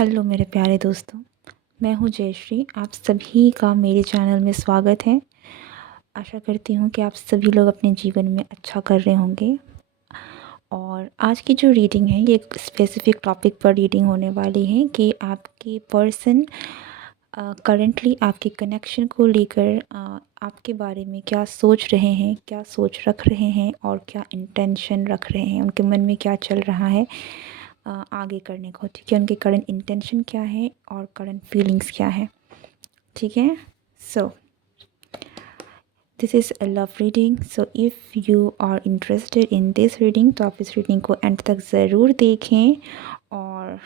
Hello मेरे प्यारे दोस्तों, मैं हूँ जयश्री। आप सभी का मेरे चैनल में स्वागत है। आशा करती हूँ कि आप सभी लोग अपने जीवन में अच्छा कर रहे होंगे। और आज की जो रीडिंग है ये एक स्पेसिफिक टॉपिक पर रीडिंग होने वाली है कि आपके पर्सन करंटली आपके कनेक्शन को लेकर आपके बारे में क्या सोच रहे हैं, क्या सोच रख रहे हैं और क्या इंटेंशन रख रहे हैं, उनके मन में क्या चल रहा है आगे करने को। ठीक है, उनके करंट इंटेंशन क्या है और करंट फीलिंग्स क्या है। ठीक है, so this is a love reading. So if you are interested in this reading तो आप इस रीडिंग को एंड तक ज़रूर देखें और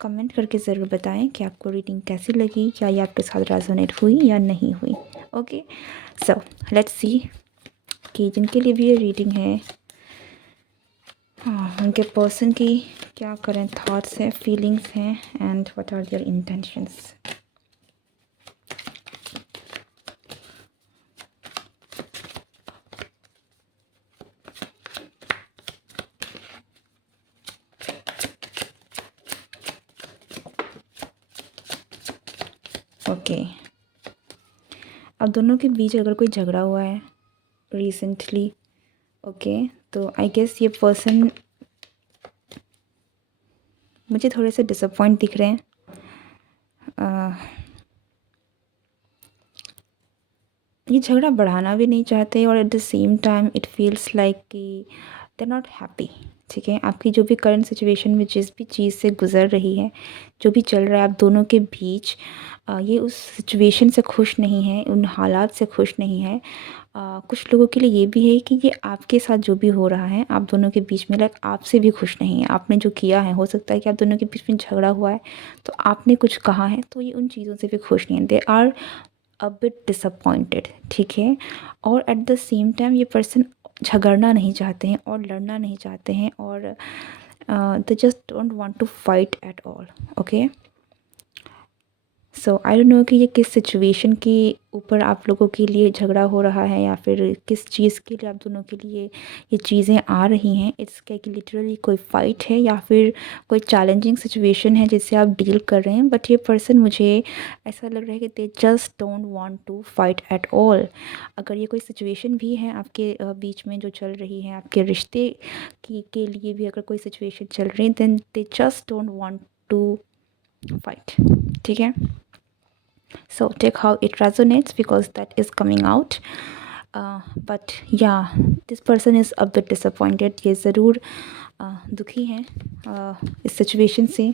कमेंट करके ज़रूर बताएं कि आपको रीडिंग कैसी लगी, क्या ये आपके साथ रेजोनेट हुई या नहीं हुई। ओके, सो लेट्स सी कि जिनके लिए भी ये रीडिंग है उनके पर्सन की क्या करंट थॉट्स हैं, फीलिंग्स हैं and what are their intentions. Okay, अब दोनों के बीच अगर कोई झगड़ा हुआ है रिसेंटली, ओके, तो आई गेस ये पर्सन मुझे थोड़े से डिसअपॉइंट दिख रहे हैं। ये झगड़ा बढ़ाना भी नहीं चाहते और at the same time it feels like कि दे आर नॉट हैप्पी। ठीक है, आपकी जो भी करंट सिचुएशन में जिस भी चीज़ से गुज़र रही है, जो भी चल रहा है आप दोनों के बीच, ये उस सिचुएशन से खुश नहीं है, उन हालात से खुश नहीं है। कुछ लोगों के लिए ये भी है कि ये आपके साथ जो भी हो रहा है आप दोनों के बीच में, लाइक आपसे भी खुश नहीं है। आपने जो किया है, हो सकता है कि आप दोनों के बीच में झगड़ा हुआ है तो आपने कुछ कहा है तो ये उन चीज़ों से भी खुश नहीं है। They are a bit disappointed. ठीक है, और एट द सेम टाइम ये पर्सन झगड़ना नहीं चाहते हैं और लड़ना नहीं चाहते हैं और they just don't want to fight at all. Okay, so I don't know कि ये किस सिचुएशन के ऊपर आप लोगों के लिए झगड़ा हो रहा है या फिर किस चीज़ के लिए आप दोनों के लिए ये चीज़ें आ रही हैं। इट्स क्या कि लिटरली कोई फ़ाइट है या फिर कोई चैलेंजिंग सिचुएशन है जिससे आप डील कर रहे हैं। बट ये पर्सन, मुझे ऐसा लग रहा है कि they just don't want to fight at all. अगर ये कोई सिचुएशन भी है आपके बीच में जो चल रही है, आपके रिश्ते की के लिए भी अगर कोई सिचुएशन चल रही है, then they just don't want to fight. ठीक है, so take how it resonates because that is coming out. But yeah, this person is a bit disappointed. ये ज़रूर दुखी हैं इस सिचुएशन से।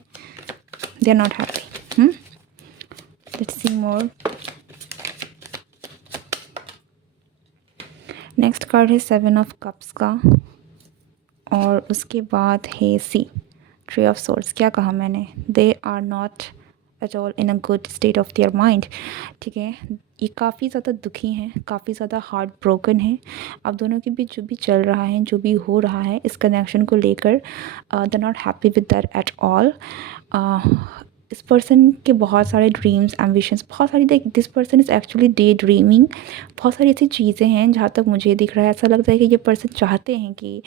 they are not happy. Let's see more. Next card है 7 of cups का और उसके बाद है सी, ट्री ऑफ सोर्ड्स। क्या कहा मैंने? They are not at all in a good state of their mind. ठीक है, ये काफ़ी ज़्यादा दुखी हैं, काफ़ी ज़्यादा हार्ट ब्रोकन हैं। आप दोनों के बीच जो भी चल रहा है, जो भी हो रहा है इस कनेक्शन को लेकर, they not happy with that at all. इस पर्सन के बहुत सारे ड्रीम्स, एम्बिशंस, बहुत सारी, देख this person is actually day dreaming. बहुत सारी ऐसी चीज़ें हैं जहाँ तक मुझे दिख रहा है, ऐसा लगता है कि ये पर्सन चाहते हैं कि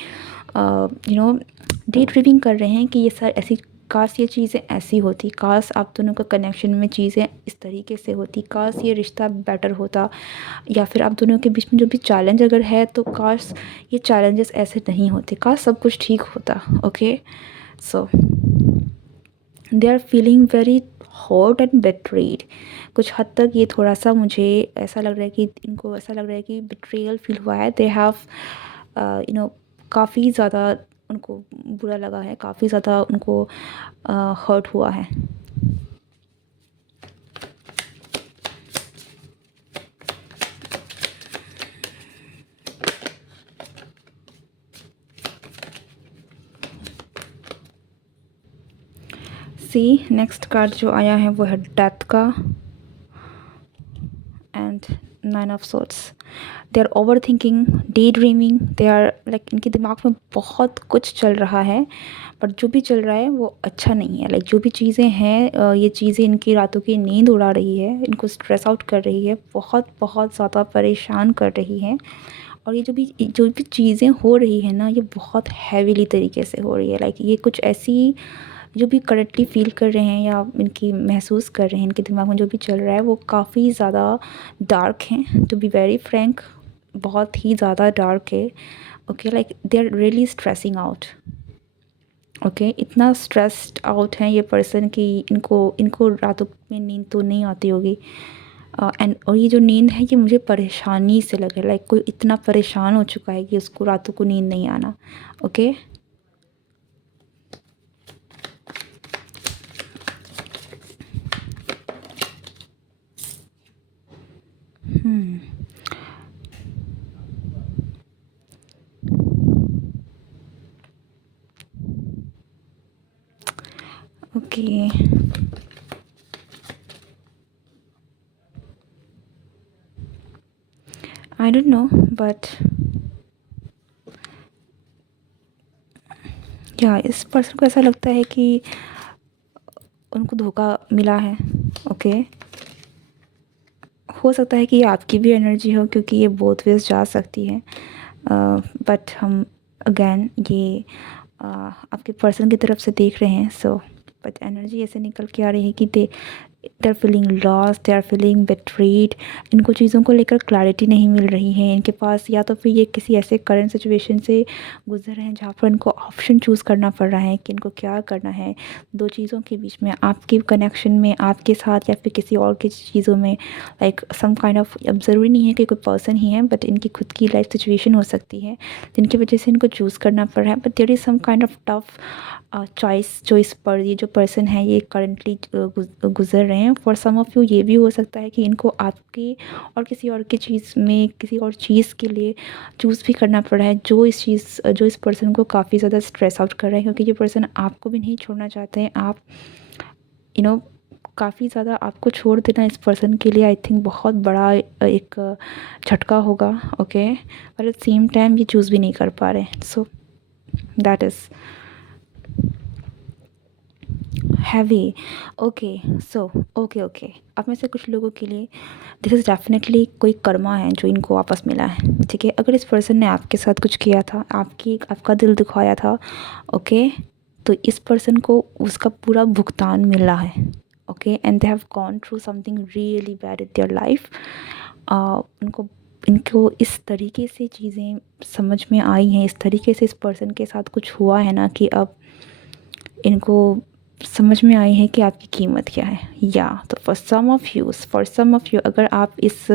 डे ड्रीमिंग कर रहे हैं कि ये सर ऐसी, काश ये चीज़ें ऐसी होती, काश आप दोनों का कनेक्शन में चीज़ें इस तरीके से होती, काश ये रिश्ता बेटर होता, या फिर आप दोनों के बीच में जो भी चैलेंज अगर है तो काश ये चैलेंजेस ऐसे नहीं होते, काश सब कुछ ठीक होता। Okay, so they are feeling very hot and betrayed. कुछ हद तक ये थोड़ा सा मुझे ऐसा लग रहा है कि इनको ऐसा लग रहा है कि बिट्रेयल फील हुआ है। दे हैव काफ़ी ज़्यादा उनको बुरा लगा है, काफ़ी ज़्यादा उनको हर्ट हुआ है। सी, नेक्स्ट कार्ड जो आया है वो है डेथ का and 9 of swords. They are over thinking, day dreaming, they are like, इनके दिमाग में बहुत कुछ चल रहा है बट जो भी चल रहा है वो अच्छा नहीं है। लाइक जो भी चीज़ें हैं, ये चीज़ें इनकी रातों की नींद उड़ा रही है, इनको स्ट्रेस आउट कर रही है, बहुत बहुत ज़्यादा परेशान कर रही है। और ये जो भी चीज़ें हो रही है ना, ये बहुत हैवीली तरीके से हो रही है। लाइक ये कुछ ऐसी जो भी करंटली फ़ील कर रहे हैं या इनकी महसूस कर रहे हैं, इनके दिमाग में जो भी चल रहा है वो काफ़ी ज़्यादा डार्क हैं, टू बी वेरी फ्रैंक, बहुत ही ज़्यादा डार्क है। Okay, like they are really stressing out. Okay, इतना स्ट्रेस्ड आउट हैं ये पर्सन कि इनको इनको रातों में नींद तो नहीं आती होगी। एंड और ये जो नींद है ये मुझे परेशानी से लग रहा है, लाइक कोई इतना परेशान हो चुका है कि उसको रातों को नींद नहीं आना। Okay, okay, I don't no, but या इस पर्सन को ऐसा लगता है कि उनको धोखा मिला है। ओके, हो सकता है कि ये आपकी भी एनर्जी हो, क्योंकि ये बोथ वेज जा सकती है। बट हम अगेन ये आपके पर्सन की तरफ से देख रहे हैं। सो बट एनर्जी ऐसे निकल के आ रही है कि they are feeling lost, they are feeling betrayed. इनको चीज़ों को लेकर क्लैरिटी नहीं मिल रही है इनके पास, या तो फिर ये किसी ऐसे करंट सिचुएशन से गुजर रहे हैं जहाँ पर इनको ऑप्शन चूज़ करना पड़ रहा है कि इनको क्या करना है दो चीज़ों के बीच में, आपके कनेक्शन में आपके साथ या फिर किसी और की चीज़ों में। लाइक सम काइंड ऑफ, अब ज़रूरी नहीं है कि कोई पर्सन ही है, बट इनकी खुद की लाइफ सिचुएशन हो सकती है जिनकी वजह से इनको चूज़ करना पड़ रहा है। But there is some kind of tough choice जो इस पर ये जो पर्सन है ये करंटली गुजर रहे हैं। फॉर सम ऑफ यू ये भी हो सकता है कि इनको आपकी और किसी और की चीज़ में, किसी और चीज़ के लिए चूज़ भी करना पड़ा है, जो इस पर्सन को काफ़ी ज़्यादा स्ट्रेस आउट कर रहा है, क्योंकि ये पर्सन आपको भी नहीं छोड़ना चाहते हैं। आप काफ़ी ज़्यादा आपको छोड़ देना इस पर्सन के लिए आई थिंक बहुत बड़ा एक झटका होगा। ओके, पर एट सेम टाइम ये चूज़ भी नहीं कर पा रहे। So that is heavy. Okay, so okay, अब में से कुछ लोगों के लिए दिस इज़ डेफिनेटली कोई कर्मा है जो इनको वापस मिला है। ठीक है, अगर इस पर्सन ने आपके साथ कुछ किया था, आपका दिल दुखाया था, ओके, तो इस पर्सन को उसका पूरा भुगतान मिला है। Okay, and they have gone through something really bad in their life. उनको इनको इस तरीके से चीज़ें समझ में आई हैं, इस तरीके से इस पर्सन के साथ कुछ हुआ है ना कि अब इनको समझ में आई है कि आपकी कीमत क्या है। या तो फॉर सम ऑफ़ यू अगर आप इस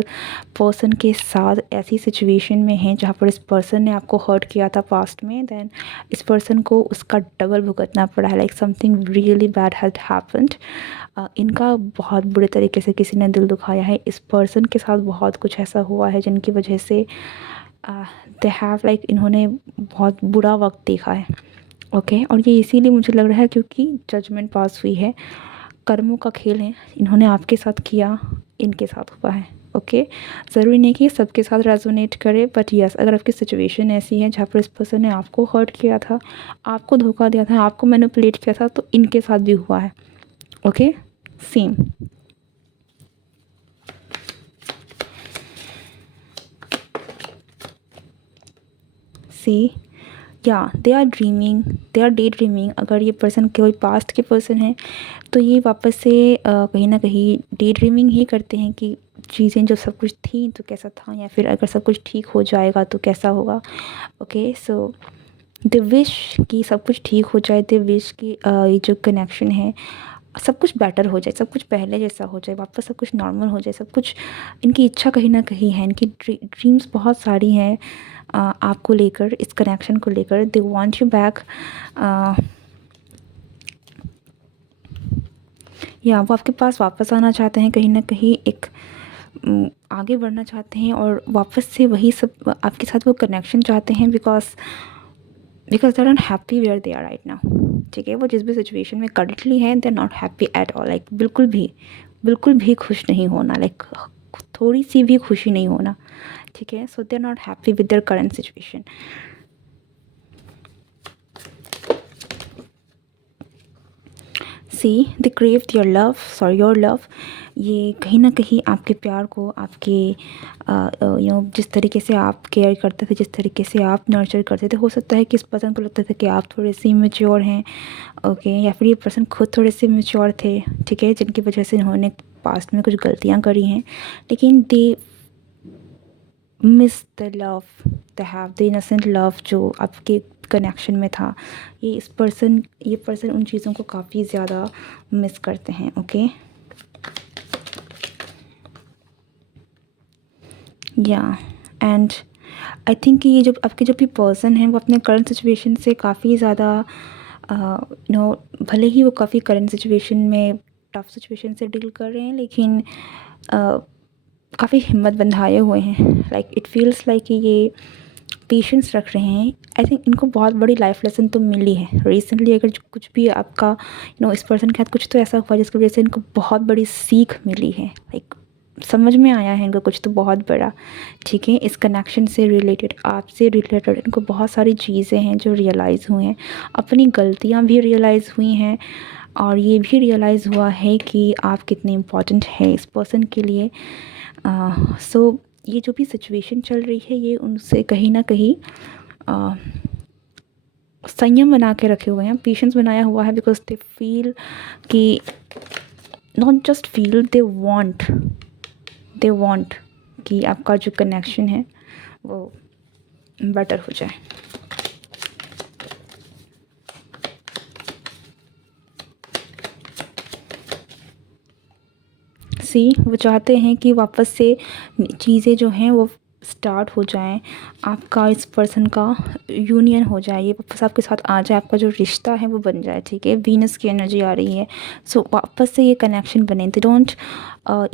पर्सन के साथ ऐसी सिचुएशन में हैं जहाँ पर इस पर्सन ने आपको हर्ट किया था पास्ट में, देन इस पर्सन को उसका डबल भुगतना पड़ा है। Like something really bad had happened. इनका बहुत बुरे तरीके से किसी ने दिल दुखाया है। इस पर्सन के साथ बहुत कुछ ऐसा हुआ है जिनकी वजह से दे हैव लाइक इन्होंने बहुत बुरा वक्त देखा है। ओके, और ये इसीलिए मुझे लग रहा है क्योंकि जजमेंट पास हुई है। कर्मों का खेल है, इन्होंने आपके साथ किया, इनके साथ हुआ है। ओके, ज़रूरी नहीं कि सबके साथ रेजोनेट करे, बट यस अगर आपकी सिचुएशन ऐसी है जहाँ पर इस पर्सन ने आपको हर्ट किया था, आपको धोखा दिया था, आपको मैनिपुलेट किया था, तो इनके साथ भी हुआ है। Okay, same. See yeah they are dreaming, they are daydreaming. अगर ये पर्सन कोई पास्ट के पर्सन है तो ये वापस से कहीं ना कहीं डे ड्रीमिंग ही करते हैं कि चीज़ें जो सब कुछ थी तो कैसा था, या फिर अगर सब कुछ ठीक हो जाएगा तो कैसा होगा। ओके, सो दे विश कि सब कुछ ठीक हो जाए, दे विश कि ये जो कनेक्शन है सब कुछ बेटर हो जाए, सब कुछ पहले जैसा हो जाए, वापस सब कुछ नॉर्मल हो जाए, सब कुछ। इनकी इच्छा कहीं ना कहीं है, इनकी ड्रीम्स बहुत सारी हैं आपको लेकर, इस कनेक्शन को लेकर। दे वांट यू बैक, या वो आपके पास वापस आना चाहते हैं, कहीं ना कहीं एक आगे बढ़ना चाहते हैं और वापस से वही सब आपके साथ वो कनेक्शन चाहते हैं, because they are not happy where they are right now. ठीक है, वो जिस भी सिचुएशन में करंटली हैं they are not happy at all. Like बिल्कुल भी खुश नहीं होना, लाइक थोड़ी सी भी खुशी नहीं होना। ठीक है, so they are not happy with their current situation. See they crave your love, ये कहीं ना कहीं आपके प्यार को, आपके जिस तरीके से आप केयर करते थे, जिस तरीके से आप नर्चर करते थे, हो सकता है कि इस पर्सन को लगता था कि आप थोड़े से मैच्योर हैं, ओके, या फिर ये पर्सन खुद थोड़े से मैच्योर थे, ठीक है, जिनकी वजह से उन्होंने पास्ट में कुछ गलतियाँ करी हैं, लेकिन they miss the love, they have the innocent love जो आपके कनेक्शन में था। ये पर्सन उन चीज़ों को काफ़ी ज़्यादा मिस करते हैं, ओके। या एंड आई थिंक कि ये जो आपके जो भी पर्सन हैं वो अपने करंट सिचुएशन से काफ़ी ज़्यादा भले ही वो काफ़ी करंट सिचुएशन में टफ सिचुएशन से डील कर रहे हैं, लेकिन काफ़ी हिम्मत बंधाए हुए हैं। लाइक इट फील्स लाइक कि ये पेशेंस रख रहे हैं। आई थिंक इनको बहुत बड़ी लाइफ लेसन तो मिली है रिसेंटली। अगर कुछ भी आपका इस पर्सन के साथ कुछ तो ऐसा हुआ जिसकी वजह से इनको बहुत बड़ी सीख मिली है, लाइक समझ में आया है इनको कुछ तो बहुत बड़ा, ठीक है। इस कनेक्शन से रिलेटेड, आपसे रिलेटेड इनको बहुत सारी चीज़ें हैं जो रियलाइज़ हुई हैं, अपनी गलतियाँ भी रियलाइज़ हुई हैं, और ये भी रियलाइज़ हुआ है कि आप कितने इम्पोर्टेंट हैं इस पर्सन के लिए। सो ये जो भी सिचुएशन चल रही है ये उनसे कहीं ना कहीं संयम बना के रखे हुए हैं, पेशेंस बनाया हुआ है, बिकॉज दे फील कि not just feel, they want कि आपका जो कनेक्शन है वो बेटर हो जाए। वो चाहते हैं कि वापस से चीज़ें जो हैं वो स्टार्ट हो जाएं, आपका इस पर्सन का यूनियन हो जाए, ये वापस आपके साथ आ जाए, आपका जो रिश्ता है वो बन जाए, ठीक है। वीनस की एनर्जी आ रही है, सो वापस से ये कनेक्शन बने। दे डोंट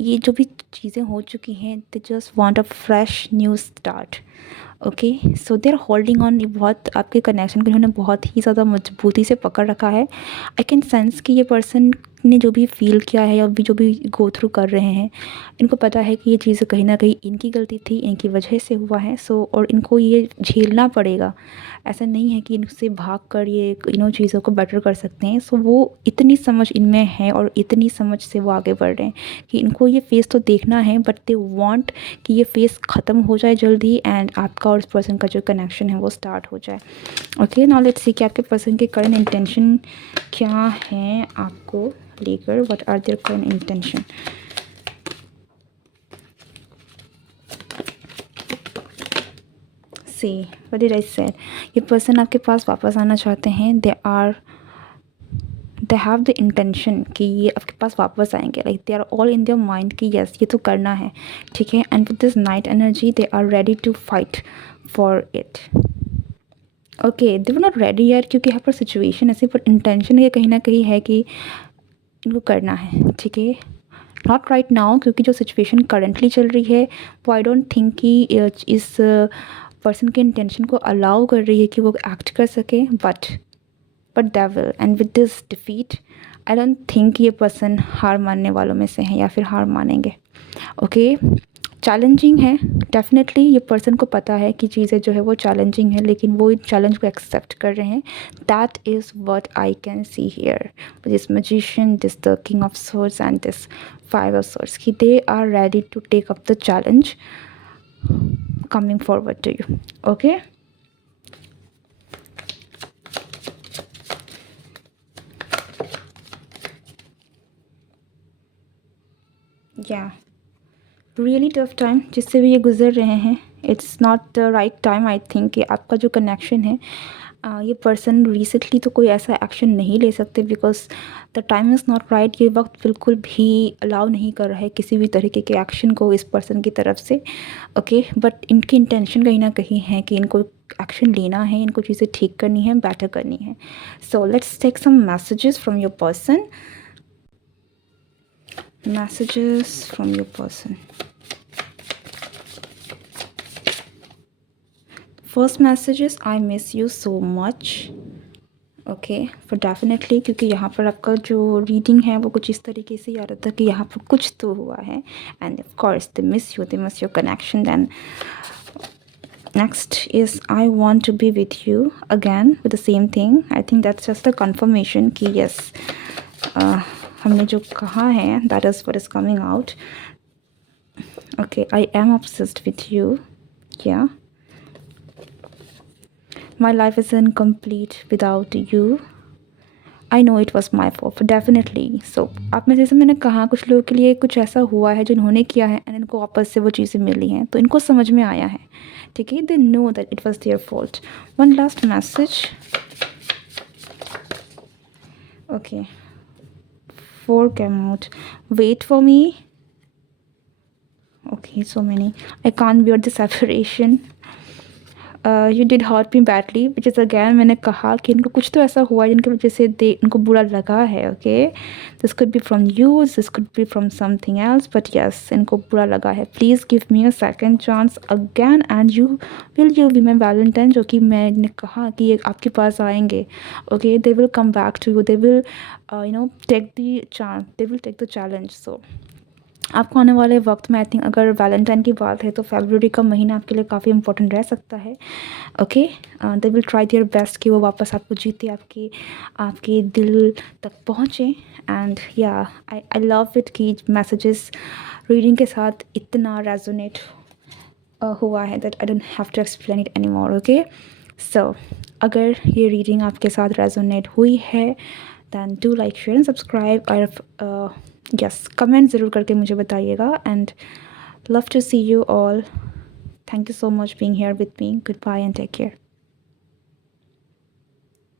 ये जो भी चीज़ें हो चुकी हैं, they just want a fresh new start, okay. So they are holding on, ये बहुत आपके कनेक्शन को इन्होंने बहुत ही ज़्यादा मजबूती से पकड़ रखा है। आई कैन सेंस कि ये पर्सन ने जो भी फील किया है या जो भी गो थ्रू कर रहे हैं, इनको पता है कि ये चीज़ें कहीं ना कहीं इनकी गलती थी, इनकी वजह से हुआ है। और इनको ये झेलना पड़ेगा, ऐसा नहीं है कि इनसे भाग कर ये चीज़ों को बेटर कर सकते हैं। वो इतनी समझ इनमें है और इतनी समझ से वो आगे बढ़ रहे हैं कि इनको ये फेस तो देखना है, बट दे वांट कि ये फेस ख़त्म हो जाए जल्दी, एंड आपका और उस पर्सन का जो कनेक्शन है वो स्टार्ट हो जाए, ओके। नाउ लेट्स सी कि आपके पर्सन के करंट इंटेंशन क्या हैं आपको लेकर, what are their current intention. See what did I said, ये पर्सन आपके पास वापस आना चाहते हैं। दे हैव द इंटेंशन कि ये आपके पास वापस आएंगे, like they are all in their mind कि यस ये तो करना है, ठीक है। And with this knight energy they are ready to fight for it, okay. They were not ready यार, क्योंकि यहाँ पर सिचुएशन ऐसी, पर इंटेंशन ये कहीं ना कहीं है कि इनको करना है, ठीक है। नॉट राइट नाउ, क्योंकि जो सिचुएशन करंटली चल रही है वो आई डोंट थिंक कि इस पर्सन के इंटेंशन को अलाउ कर रही है कि वो एक्ट कर सके, but they will. And with this defeat I don't think ये पर्सन हार मानने वालों में से हैं या फिर हार मानेंगे, ओके। चैलेंजिंग है डेफिनेटली, ये पर्सन को पता है कि चीज़ें जो है वो चैलेंजिंग है, लेकिन वो इन चैलेंज को एक्सेप्ट कर रहे हैं। That is what I can see here, this magician, this the king of swords and this five of swords, कि they are ready to take up the challenge coming forward to you, okay। yeah, really tough time जिससे भी ये गुजर रहे हैं, it's not the right time. I think कि आपका जो कनेक्शन है, ये पर्सन रिसेंटली तो कोई ऐसा एक्शन नहीं ले सकते, because the time is not right. ये वक्त बिल्कुल भी अलाउ नहीं कर रहा है किसी भी तरीके के एक्शन को इस पर्सन की तरफ से, ओके। बट इनकी इंटेंशन कहीं ना कहीं है कि इनको एक्शन लेना है, इनको चीज़ें ठीक करनी है, बेटर करनी है। So let's take some messages from your person, messages from your person. First message is I miss you so much, okay, for definitely, क्योंकि यहाँ पर आपका जो रीडिंग है वो कुछ इस तरीके से आ रहा था कि यहाँ पर कुछ तो हुआ है, and of course they miss your connection. Then next is I want to be with you again with the same thing. I think that's just a confirmation कि यस हमने जो कहा है that is what is coming out. Okay, I am obsessed with you. Yeah. My life is incomplete without you. I know it was my fault definitely. So आप में जैसे मैंने कहा कुछ लोगों के लिए कुछ ऐसा हुआ है जिन्होंने किया है एंड इनको वापस से वो चीज़ें मिली हैं तो इनको समझ में आया है. ठीक है, they know that it was their fault. One last message. Okay, 4 came out. Wait for me. Okay, so many. I can't bear the separation. You did hurt me badly which is again मैंने कहा कि इनको कुछ तो ऐसा हुआ है जिनकी वजह से इनको बुरा लगा है. Okay, this could be from you, this could be from something else, but yes इनको बुरा लगा है. Please give me a second chance again and you be my Valentine. जो कि मैंने कहा कि ये आपके पास आएंगे. Okay, they will come back to you, they will take the chance, they will take the challenge. So आपको आने वाले वक्त में आई थिंक अगर वैलेंटाइन की बात है तो फरवरी का महीना आपके लिए काफ़ी इंपॉर्टेंट रह सकता है. Okay, they will try their best कि वो वापस आपको जीते, आपके दिल तक पहुँचे. And yeah I love it कि मैसेजेस रीडिंग के साथ इतना रेजोनेट हुआ है that I don't have to explain it anymore. Okay, so अगर ये रीडिंग आपके साथ रेजोनेट हुई है then do like share and subscribe. और यस कमेंट ज़रूर करके मुझे बताइएगा. And love to see you all. Thank you so much being here with me. Good bye and take care.